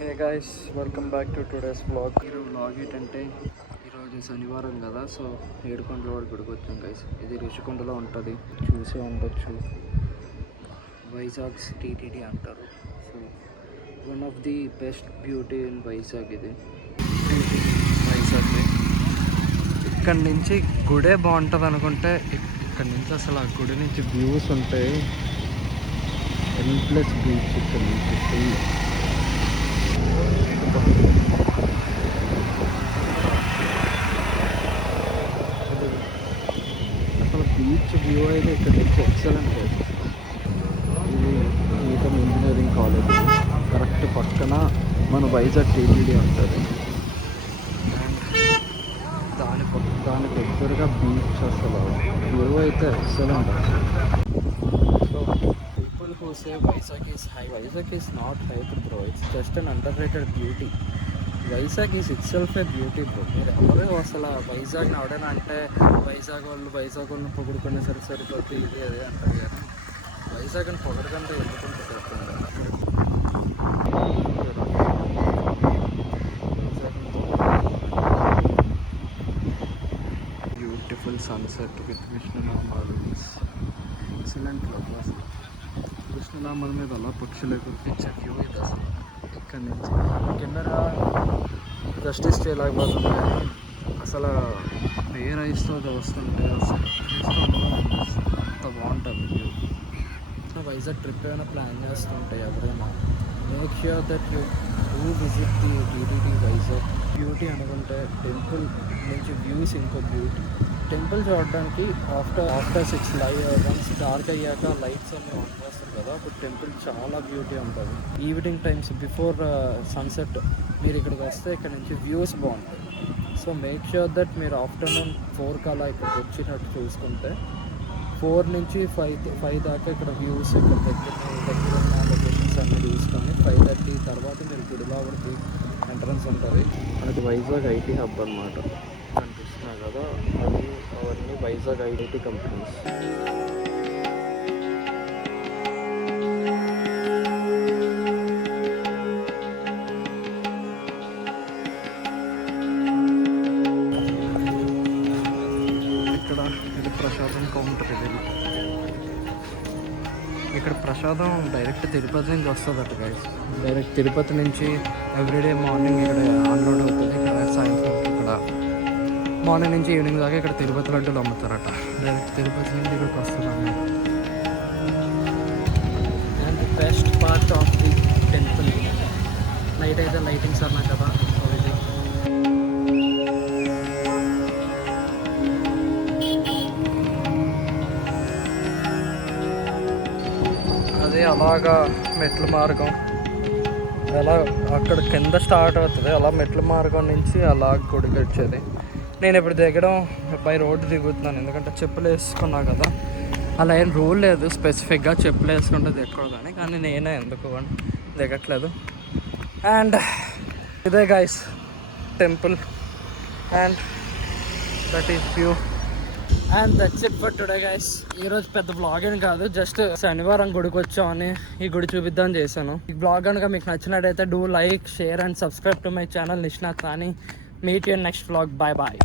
Hey guys, welcome back to today's vlog. ఈరోజు vlog ఏంటంటే ఈరోజు శనివారం కదా, సో ఏడుకొండల వాడి గుడికి వచ్చాం గైస్. ఇది రిషికొండలో ఉంటుంది, చూసే ఉండొచ్చు. వైజాగ్ టీటీడీ అంటారు. So one of the best beauty in Vizag ఇది. వైజాగ్ ఇక్కడ నుంచి గుడే బాగుంటుంది అనుకుంటే, ఇక్కడ నుంచి అసలు ఆ గుడి నుంచి వ్యూస్ ఉంటాయి. ఎన్ప్లస్ బీచ్ ఇక్కడ నుంచి ఫుల్. అసలు బీచ్ వ్యూ అయితే ఇక్కడ నుంచి ఎక్సలెంట్. ఇది ఈటమ్ ఇంజనీరింగ్ కాలేజ్, కరెక్ట్ పక్కన మన వైజాగ్ టీటీడీ ఉంటుంది. దాని దగ్గరగా బీచ్. అసలు వ్యూ అయితే excellent. So people who say Vizag is high, Vizag is not hype bro, it's just an underrated beauty. Vizag is itself a beauty bro. మీరు ఎవరో అసలు వైజాగ్ని అవడని అంటే వైజాగ్ వాళ్ళని పొగుడుకునే సరిపోతే ఇది అదే అంటారు కానీ వైజాగ్ని పొగడకంటే ఎందుకంటే చెప్పండి. బ్యూటిఫుల్ సన్సెట్ విత్ విష్ణునామాలు, ఎక్సలెంట్ లవ్. కృష్ణనామాల మీద అలా పక్షులు గుర్తించే వ్యూ ఇది అసలు. ఇక్కడి నుంచి కెమెరా జస్టిస్ చేయలేకపోతుంది కానీ అసలు వేర్ ఐస్తో వస్తుంటే అసలు అంత బాగుంటుంది వ్యూ. వైజాగ్ ట్రిప్ ఏమైనా ప్లాన్ చేస్తుంటే ఎవరైనా make sure that you visit the TTD Vizag. Beauty అనుకుంటే టెంపుల్ నుంచి వ్యూస్ ఇంకో బ్యూటీ. టెంపుల్ చూడడానికి ఆఫ్టర్ 6 వన్స్ డార్క్ అయ్యాక లైట్స్ అన్నీ ఆన్ చేస్తారు కదా, అప్పుడు టెంపుల్ చాలా బ్యూటీ ఉంటుంది. ఈవినింగ్ టైమ్స్ బిఫోర్ సన్సెట్ మీరు ఇక్కడికి వస్తే ఇక్కడ నుంచి వ్యూస్ బాగుంటాయి. సో మేక్ ష్యూర్ దట్ మీరు ఆఫ్టర్నూన్ 4 అలా ఇక్కడికి వచ్చినట్టు చూసుకుంటే 4 నుంచి 5 దాకా ఇక్కడ వ్యూస్ ఇక్కడ దగ్గర ఉన్న లొకేషన్స్ అన్నీ చూసుకొని 5:30 తర్వాత మీరు గుడిలోపలికి ఎంట్రన్స్ ఉంటుంది. మనకి వైజాగ్ ఐటీ హబ్ అన్నమాట. కనిపిస్తున్నాయి కదా, అవన్నీ వైజాగ్ ఐటీ కంపెనీస్. ఇక్కడ ఇది ప్రసాదం కౌంటర్. ఇక్కడ ప్రసాదం డైరెక్ట్ తిరుపతి నుంచి వస్తుందట గైస్. డైరెక్ట్ తిరుపతి నుంచి ఎవ్రీడే మార్నింగ్ ఇక్కడ అన్లోడ్ అవుతుంది. ఇక్కడ సాయంత్రం ఇక్కడ మార్నింగ్ నుంచి ఈవినింగ్ దాకా ఇక్కడ తిరుపతి లడ్డూలు అమ్ముతారట. డైరెక్ట్ తిరుపతి నుంచి ఇక్కడికి వస్తుంది అన్నమాట. And the best part of the temple night అయితే లైటింగ్స్ అన్నా కదా, అది అలాగా మెట్ల మార్గం అలా అక్కడ కింద స్టార్ట్ అవుతుంది. అలా మెట్ల మార్గం నుంచి అలా గుడికి వచ్చేది. నేను ఇప్పుడు దిగడం బై రోడ్డు దిగుతున్నాను, ఎందుకంటే చెప్పులు వేసుకున్నా కదా. అలా ఏం రూల్ లేదు స్పెసిఫిక్గా చెప్పులు వేసుకుంటే దిగకూడదని, కానీ నేనే ఎందుకు దిగట్లేదు. అండ్ ఇదే guys temple, and that is view. And that's it for today guys. ఈరోజు పెద్ద బ్లాగ్ అని కాదు, జస్ట్ శనివారం గుడికి వచ్చామని ఈ గుడి చూపిద్దామని చేశాను. ఈ బ్లాగ్ కనుక మీకు నచ్చినట్టయితే do like, share and subscribe to my channel Nishnat Rani. Meet you in next vlog. Bye bye.